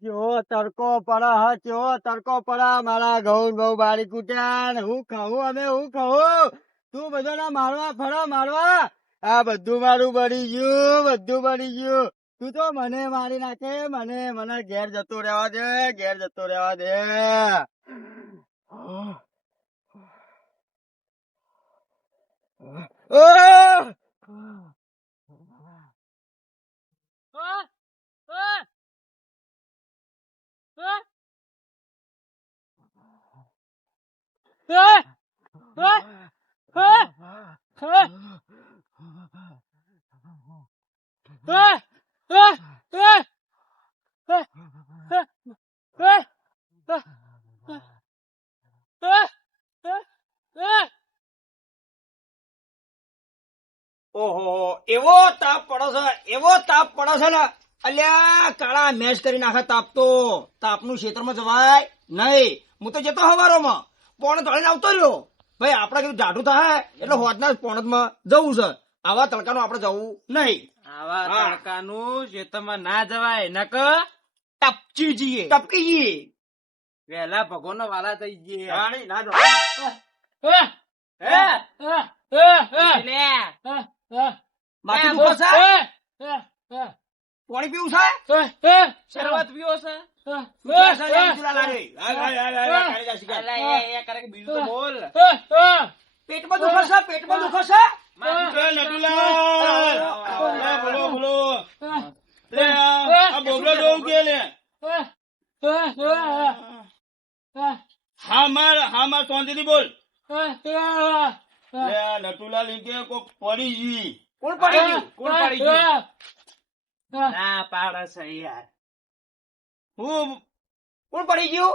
જેવો તડકો પડે હ જેવો તડકો પડે મારા ઘઉં બહુ બારી કૂટ્યા ને હું ખાઉં અમે હું ખાઉં તું બધાના મારવા આ બધું મારું બળી ગયું તું તો મને મારી નાખે મને ઘેર જતો રહેવા દે ઓહો એવો તાપ પડે છે ને અલ્યા કાળા મેચ કરી નાખે તાપનું ક્ષેત્રમાં જવાય નહીં. હું તો જતો હવારોમાં પોણે તળીને આવતો રહ્યો. ભાઈ આપડે કીધું જાડું થાય એટલે હોદના પોણતમાં જવું છે. આવા તડકાનું આપડે જવું નહીં. આવા તડકાનું ખેતરમાં ના જવાય નક ટપકી જઈએ વેલા ભગવાન વાલા થઈ જઈએ. ના જવાય. માથું દુખે છે? પાણી પીવું છે? શરૂઆત પીવો છે? બીજું તો બોલ. પેટમાં દુખે છે? બોલો લે આ બોબલો ડોવ કે લે હા માર શાંતિથી બોલ. લે આ નટુલાલ કે કોક પડી ગઈ. કોણ પડી ગયું? ના પાડે છે યાર. હું કોણ પડી ગયું?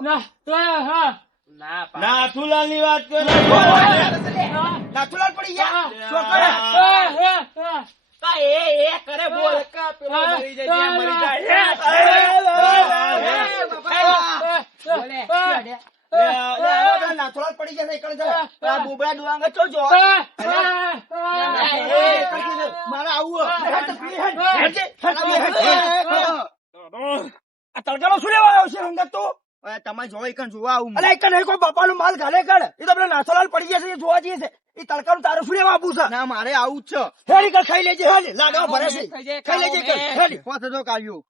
ના પાડે. નાથુલાલ ની વાત કરે. નાથુલાલ પડી ગયા? શું કરે? એ કરે બોલ. પેલો મરી જાય ત્યાં મરી જાય. નાથુલાલ પડી ગયા એકણ છે. આ બોબડા ડુઆંગા ચો જો મારા આવું આ તડકાનો શું લેવા આવ્યો છે રંગત તું? તમે જો એકણ જોવા આવું. અરે એકણ નહીં કોઈ બાપા નું માલ ઘાલે કર. એ તો પેલા નાથુલાલ પડી ગયા છે એ જોવા જઈએ છે. એ તડકાનું તારું શું લેવા આપવું છે? ના મારે આવું જ છે. હેડી કર ખાઈ લેજે. હેડી લાડવા ભરે છે. ખાઈ લેજે. હેડી પોત જો કાઢ્યું.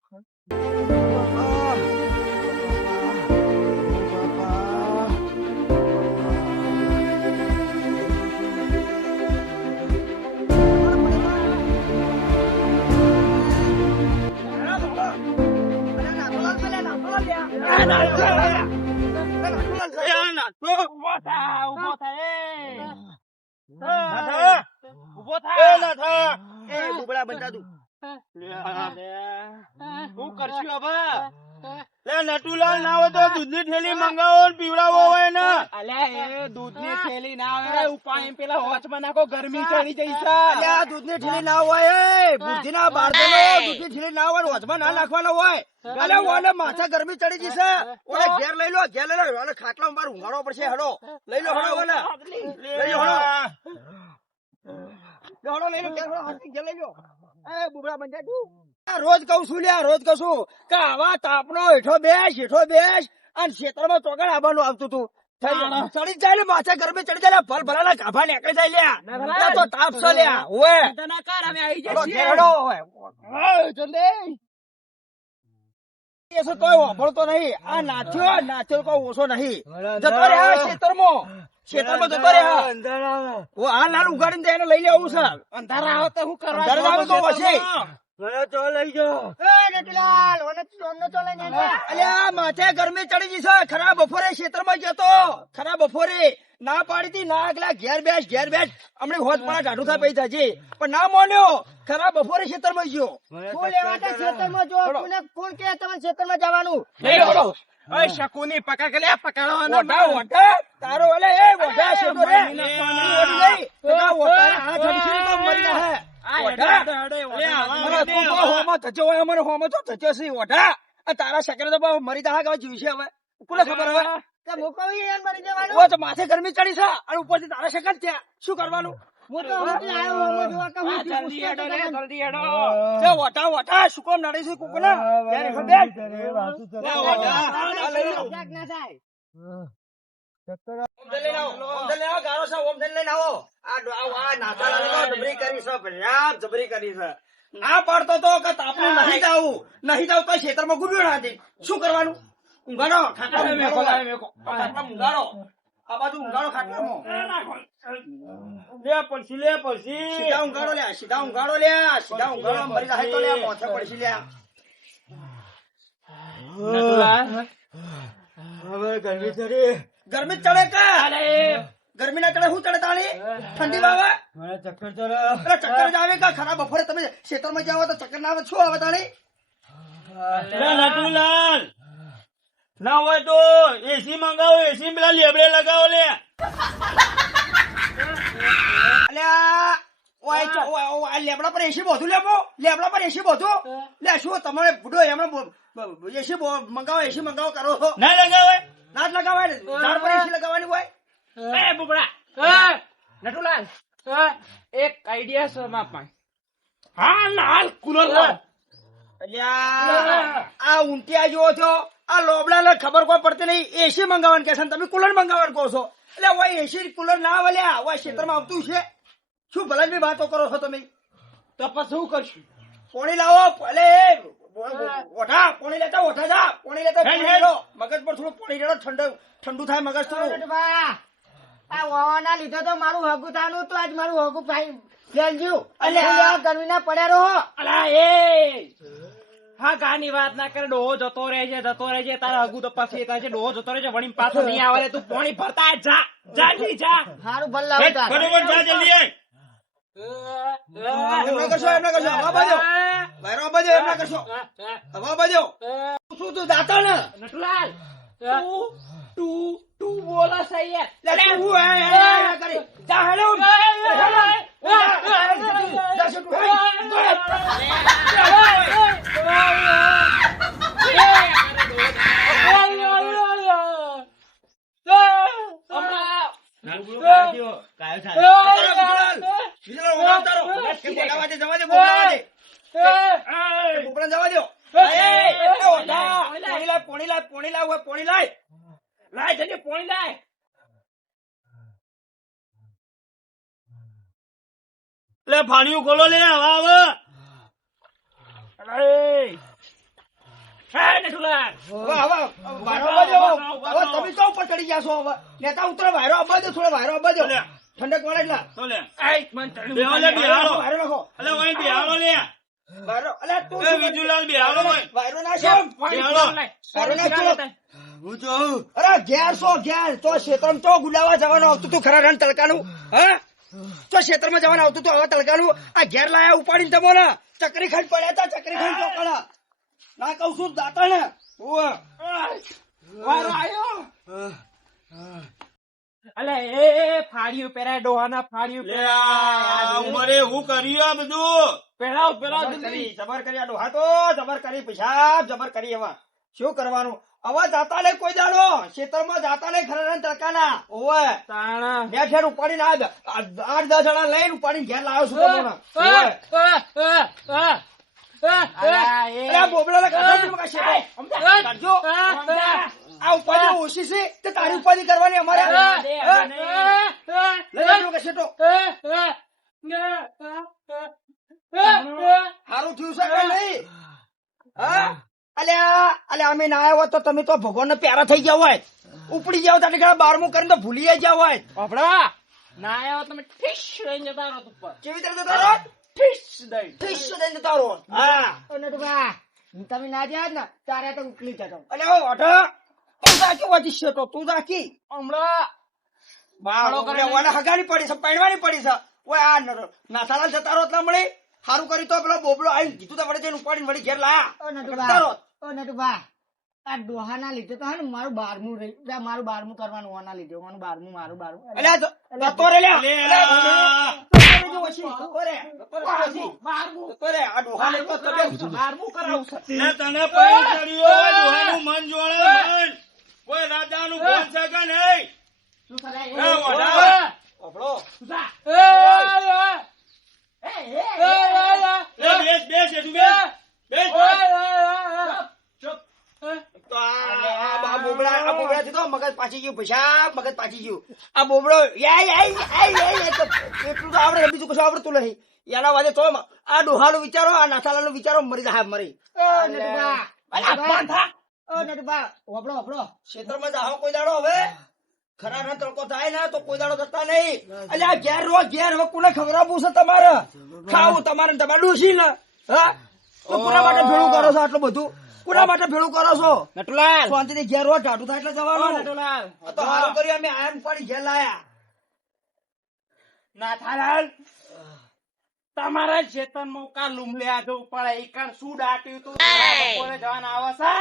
ઉભો થાય. બુબડા બંધા તું. શું કરશું હવે? નટુલાલ ના હોય તો દૂધની થેલી મંગાવો ને પીવડાવો હોય ને. અલ્યા એ દૂધની થેલી ના હોય ઉપાય એમ પેલા હોચમાં નાખો ગરમી ચડી જઈ છે. અલ્યા દૂધની થેલી ના હોય બુદ્ધિના બાળકોનો દૂધની થેલી ના હોય વચમાં ના નાખવાનો હોય. અલ્યા ઓલે માથા ગરમી ચડી જશે. ઓલે ઘેર લઈ લો ઓલે ખાટલામાં બાર ઊંઘાડવો પડશે. હડો લઈ લો હડો ઓલે લઈ લો હડો લઈ લો ઘેર લઈ લો. એ બુબડા બંધા તું. રોજ કઉ છું કે આવા તાપનો હેઠો બેસ અને ખેતરમાં ચોગડ આવવાનું આવતું તું. ચડી જાય ને માથે ગરમી ચડી જાય ભલ ભલાના ગાભા નીકળી જાય લ્યા. તો તાપ છો લ્યા હોય અમે આવી જઈએ. તોય વાપરતો નહીં. આ નાથ્યો કોઈ ઓછો નહીં. જતો રે ખેતરમાં જતો રે. આ લાલ ઉગાડીને એને લઈ લેવું છે. અંધારા આવે તો શું કરવા? તો હશે. લઈ જાઓ. અલ્યા માથે ગરમી ચડી જશે. ખરા બપોરે ખેતરમાં જતો. ખરા બપોરે ના પાડી હતી ના આગલા ઘેર બેસ હમણાં હોત પણ ઢાઢું થાય પૈસા છે પણ ના માન્યો. ખરા બપોરે ખેતરમાં ગયો. શું લેવા ખેતરમાં જો કોણ કે તમે ખેતરમાં જવાનું? શકુની પકડ કે લે પકડવાનો. ઓઢા તારો ઓલે એ ઓઢા છે તો રે ઓઢી નહીં તો ઓઢા હાથ હડસી તો મરી જાય. તારા શકર તો મરી જાય જીવશે હવે કોને ખબર હવે માથે ગરમી ચડી છે અને ઉપરથી તારા શકર ત્યાં શું કરવાનું? હું તો હમણાંથી આવ્યો, હું જોવા કે હું આ જલ્દી હેડો લે, જલ્દી હેડો. જે વટા વટા શું કામ નડે છે કુકના યાર ખબર ચક્કર ઓમદન લઈને આવો ગારો છે ઓમદન લઈને આવો આ નાતાલાને તો જબરી કરી છે પર્યાપ્ત જબરી કરી છે ના પાડતો તો કે તાપનું નહીં જાવ તો ખેતરમાં ગુડ્યો ના દે શું કરવાનું ઊંઘાડો ખાટલામાં ઊંઘાડો આ બાજુ ઊંઘાડો ખાટલામાં લે પછી સીધા ઊંઘાડો મરી જાય તો લે મોથે પડશે લે નટુલા, હવે ગરમી ચડી, ગરમી ચડે કે અરે, ગરમી ના ચડે શું ચડે તાણી ઠંડી વાવે મને ચક્કર ચડે. અરે ચક્કર જ આવે કે ખરા બપોરે તમે ખેતરમાં જાવ તો ચક્કર ના આવે શું આવે તાણી લે નટુલાલ ના હોય તો એસી મંગાવો એસી પેલા લેબડે લગાવો લે અલ્યા ઓય લેબડા પર એસી બધું લેબડા પર એસી બધું લે શું તમારે બુડો એમણે એસી મંગાવો કરો છો ના લગાવે ના જ લગાવાય ને ઝાડ પર એસી લગાવવાની હોય એ બુબડા, નટુલાલ, એક આઈડિયા છે મારા પાસે. હાલ હાલ કુલર લાવ. અલ્યા આ ઊંટિયા જેવો છો આ લોબડા ખબર કોઈ પડતી નહીં એસી મંગાવવાનું કે છે ને તમે કુલર મંગાવવાનું કહો છો એટલે ઓય એસી કુલર ના વલ્યા ઓય ક્ષેત્રમાં આવતું છે શું ભલાની વાતો કરો છો તમે તો પછી શું કરશું? પોણી લાવો ભલે ઓઠા પોણી લેતા ઓઠા જા પોણી લેતા પોણી લેલો મગજ પર થોડું પોણી લેલો ઠંડુ થાય મગજ થોડું આ વાવાના લીધે તો મારું હગું થવાનું તો આજ મારું હગું ફેલજ્યું. અલ્યા. ગરમી ના પડ્યા રહો. અલા એ હા ગાની વાત ના કરે, ડોહો જતો રહે છે તારા હગુ તો પછી થાય છે, ડોહો જતો રહે છે વળી પાછો નહીં આવે રે, તું પાણી ભરતા જા જલ્દી જા. હારું ભલ લાવો તાર. ફટાફટ જા જલ્દી આય એમના કરશો હવા બાજો વાયરો બાજો એમના કરશો હવા બાજો શું તું દાતા ને નટુલાલ, તું બોલો છે યાર. લે તું કરી જા હેલો જા શું પોણી લાય જલ્દી પોણી લાય લે ફાળિયું ખોલો લે હવા આવે નટુલાલ, તમે તો ઉપર ચડી ગયા છો હવે નેતા ઉતરો વાયરો અબાજો થોડો વાયરો અબાજો ઠંડક વાળે એટલા તો લે આઈ મન તળું બેહો લે, બેહાડો. વાયરો નાખો અલે ઓય બેહાડો લે વાયરો અલે તું એ વિજુલાલ બેહાડો ઓય વાયરો નાખો બેહાડો. હું જોઉં. અરે ઘેર તો ક્ષેત્રમાં તો ગુલાવા જવાનું આવતું તું ખરા રણ તડકાનું હા તો ક્ષેત્રમાં જવાનું આવતું તું હવે તડકાનું આ ઘેર લાયા ઉપાડીને તમો ને ચકરી ખાઈ પડ્યા હતા ચકરી ખાઈ ચોકડા ના કઉ છું દાતા ને વાયરો આયો. અલે એ ફાડ્યું પહેરાય, ડોહાના ફાડ્યું લે પહેરાય. આ ઉંમરે હું કર્યું આ બધું પહેરાવ જલ્દી. જબર કરી આ ડોહા તો જબર કરી પૈસા જબર કરી એવા શું કરવાનું હવે જાતા નહીં કોઈ દાડો ક્ષેત્રમાં જાતા નહીં ખરા રણ તડકાના ઓવે તાણા. બે ઘેર ઉપાડીને 8-10 જણા લઈને ઉપાડીને ઘેર લાવ્યો છું તમને. ઓવે. અલા એ અરે આ બોબડાને કાઢો ને કાશે તો. કાઢજો. આ ઉપાધિ ઓછી છે તે તારી ઉપાધિ કરવાની અમારે લઈ લેજો કાશે તો. હારું થયું છે કે નહીં હા અલ્યા અમે ના આવ્યા હોત તો તમે તો ભગવાન ને પ્યારા થઈ ગયા હોય ઉપડી જાવ તો 12મું કરીને તો ભૂલી ગયા હોય બાપડા, ના આવ્યો તમે ઠીશ લઈને જતા રહો ઉપર. કેવી રીતે જતા રહો? ઠીશ દઈ. ઠીસ દઈને જતા રહો. હા ઓ નટુભા, તમે ના જ્યાં ને તારે તો ઉકલી જતો. અલ્યા ઓ અઢા તું જાકી વાંચી છે તો તું જાકી હમણાં બાળો કરે ઓને હગાની પડી છે પાડવાની પડી છે ઓય આ નાસાલા જતા રહો એટલે મળી હારું કરી તો પેલો બોબડો આવીને કીધું તો વડે જઈને ઉપાડીને વળી ઘેર લાયા ઓ જતા નટુભા, રહો. ઓ નટુભા, આ ડોહાના લીધે તો હે ને મારું 12મું રહી, મારું 12મું કરવાનું ઓના લીધે, ઓનું 12મું મારું 12મું. અલ્યા જતો રે લ્યા. લે અલ્યા, આ. જતો રે ઓછી. જતો રે. જતો રે ઓછી. જતો રે. આ ડોહાને તો તમે બારમું કરાવું છે. લે તને પૈ ચડ્યો દોહાનું મન જોડે મન કોઈ રાજાનું ભોન છે કે નહીં શું કરે? એ વડા. ઓભળો. જા. બેસ બેસ એ તું બેસ ચૂપ. તો આ બોબડાથી તો મગજ પાછી ગયું પૈસા મગજ પાછી ગયું આ બોબડો એટલું તો આવડે બીજું કશું આવડતું નહીં એના વાજે તો આ ડોહાનું વિચારો આ નાથાલાનું વિચારો મરી જાય મરી ક્ષેત્રમાં જાહો કોઈ દાડો હવે ખરા ના તડકો થાય ને તો કોઈ દાડો જતા નહીં એટલે આ ઘેર રો ઘેર હવે કોને ખવડાવવું છે તમારે ખાવું તમારે ને તમારે ડૂસી ને હા તો કોના માટે ભેળું કરો છો આટલું બધું કોના માટે ભેળું કરો છો નટુલાલ. શાંતિથી ઘેર રો ટાઢું થાય એટલે ઓ જવાનું નટુલાલ. આ તો હારું કર્યું અમે આયન પાડી ઘેર લાયા નાથાલાલ, તમારા ખેતરમાં કા લુમલે આજો પડે ઈ કાન શું દાટ્યું તું બપોરે જવાના આવે છે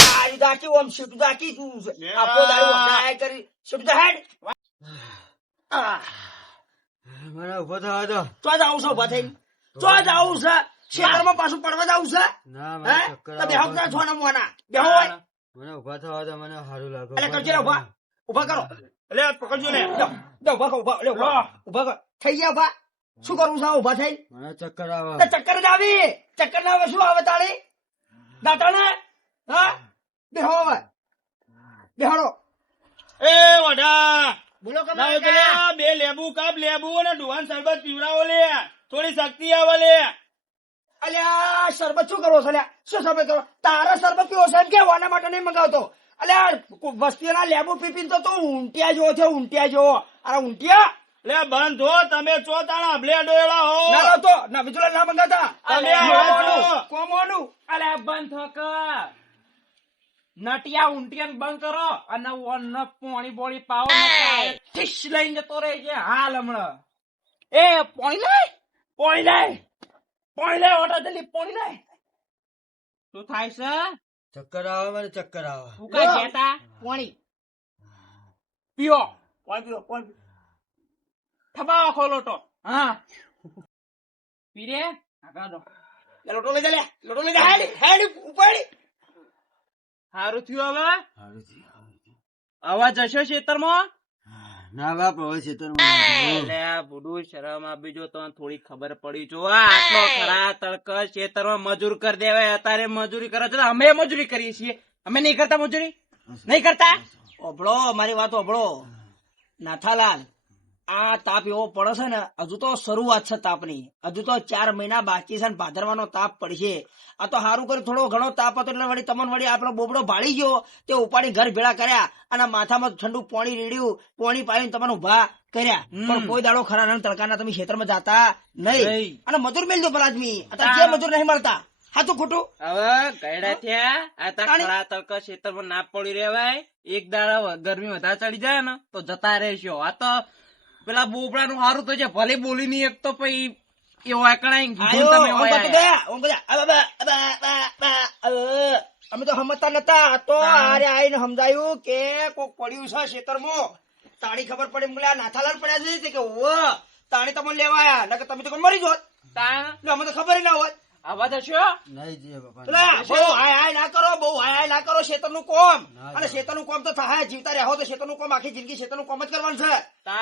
આ દાકી ઓમ સીટું દાકી તું આપો દારૂ વખણાય કરી સીટું તો હેડ મને ઉભો થવા દો. તો જ આવું છે ઉભા થઈને તો જ આવું છે ખેતરમાં પાછું પડવા જ આવું છે ના હે મને ચક્કર તો બેહો આવે. ના છો ને મોના બેહો હોય મને ઉભા થવા દો, મને સારું લાગે. એટલે કરજે રે ઉભા ઉભા કરો એટલે પકડજો ને લે ઉભા કરો ઉભા લે ઉભા કરો થઈ ગયા ઉભા શું કરવું છે ઉભા થઈને મને ચક્કર આવે. તો ચક્કર જ આવી ચક્કર ના આવે શું આવે તાળી દાતા ને હા બેહો હવે બેહાડો એ વડા બોલો કે લાવ પેલા બે લેબુ કાપ લેબુ અને ડુહાન શરબત પીવડાવો લે થોડી શક્તિ આવે લે અલ્યા શરબત શું કરવો છે અલ્યા શું શરબત કરો તારા શરબત પીવો છે એમ કે વાના માટે નહીં મંગાવતો અલ્યા વસ્તીના લેબુ પીપીને તો તું ઊંટિયા જેવો છે ઊંટિયા જેવો અરે ઊંટિયા લે બંધ હો તમે ચોતાણા અભલે ડોયડા હો ના લાવતો ના વિજુલા ના મંગાતા તમે આવો. કોમોનું અલે બંધ થક નટિયા ઊંટિયા બંધ કરો અને વન પોણી બોળી પાવો ફિશ લઈને જતો રહે છે હાલ હમણાં એ પોણી લઈ પોણી લઈ પોણી લઈ ઓટો જલ્દી પોણી લઈ શું થાય છે ચક્કર આવે, મને ચક્કર આવે. તું કા કહેતા પાણી પીઓ પાણી પીવો પાણી થબાવો ખોલો તો હા પીરે આગળ દો લે લોટો લઈ જા લે લોટો લઈ જા હેડ હેડ ઉપાડી સારું થયું હવે સારું થયું. અવાજ જશો ખેતરમાં ના બાપ હવે ખેતરમાં એટલે આ બુડું શરમ આપી જો તો થોડી ખબર પડી જો આટલો ખરા તડક ખેતરમાં મજૂર કરી દેવાય અત્યારે મજૂરી કરે છે તો અમે મજૂરી કરીએ છીએ અમે નહીં કરતા મજૂરી નહીં કરતા ઓભળો મારી વાત ઓભળો નાથાલાલ આ તાપ એવો પડે છે ને હજુ તો શરૂઆત છે તાપની હજુ તો 4 મહિના બાકી છે ને ભાદરવાનો તાપ પડશે આ તો સારું કર્યું થોડો ઘણો તાપ હતો એટલે વળી તમને વળી આપણો બોબડો ભાળી ગયો તે ઉપાડી ઘર ભેળા કર્યા અને માથામાં ઠંડુ પાણી રેડ્યું પાણી પાડીને તમને ઉભા કર્યા પણ કોઈ દાડો ખરા ના તડકાના તમે ખેતરમાં જાતા નહીં નહીં. અને મજૂર મેલજો પેલા આદમી અત્યારે જે મજૂર નહીં મળતા હાચું ખોટું હવે ગયડા થયા આ તો ખરા તડક ખેતરમાં ના પડી રહેવાય એક દાડા ગરમી વધારે ચડી જાય ને તો જતા રહેશો આ તો પેલા બોબડા નું સારું તો છે ભલે બોલી નહીં એક તો પછી એવો એકણાઈ આયો, તમે ઓમ હોય કરતો ગયા, ઓમ કર્યા. અમે તો સમજતા નતા તો આરે આઈને સમજાયું કે કોક પડ્યું છે ખેતરમાં તાણી ખબર પડી મુલા નાથાલાલ પડ્યા છે કે ઓ તાણી તમને લેવા આયા નકર તમે તો કોઈ મરી જોત તા એટલે અમે તો ખબર ના હોત આવા જશો નહીં જઈએ બાપા. પેલા બહુ હાય હાય ના કરો બહુ હાય હાય ના કરો ખેતરનું કોમ અને ખેતરનું કોમ તો થાય જીવતા રહો તો ખેતરનું કોમ આખી જિંદગી ખેતરનું કોમ જ કરવાનું છે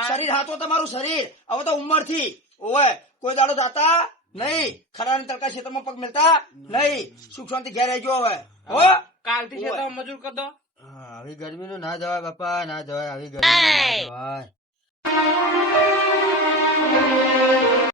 શરીર હાથો તમારું શરીર હવે તો ઉંમર થી ઓય કોઈ દાડો જાતા નહીં ખરા તડકા ખેતરમાં પગ મેલતા નહીં સુખ શાંતિ ઘેર રહેજો હવે હો કાલથી છે તો મજૂર કરી દો હા, આવી ગરમીનું ના જવાય બાપા, ના જવાય આવી ગરમીનું ના જવાય.